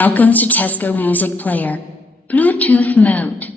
Welcome to Tessco Music Player. Bluetooth mode.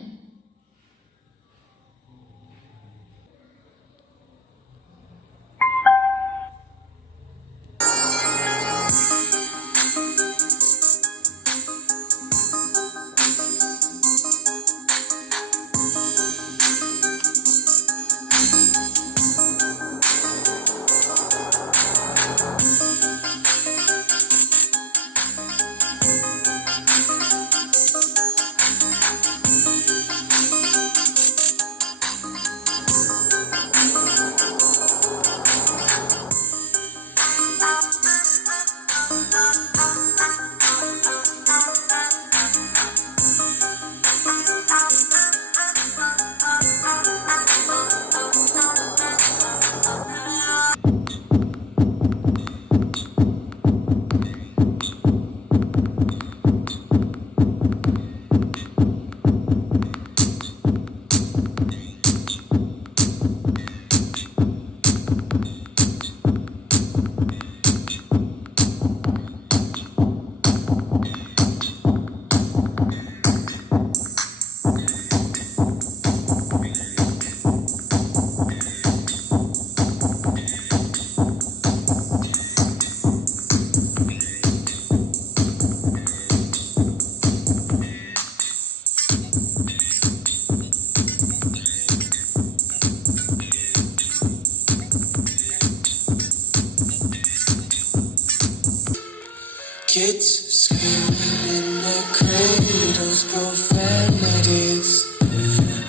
Kids screaming in their cradles, profanities.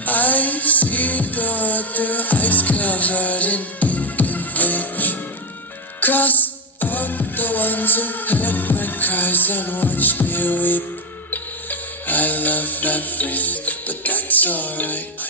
I see the world through ice covered in ink and bleach. Cross out the ones who heard my cries and watched me weep. I love everything, but that's alright.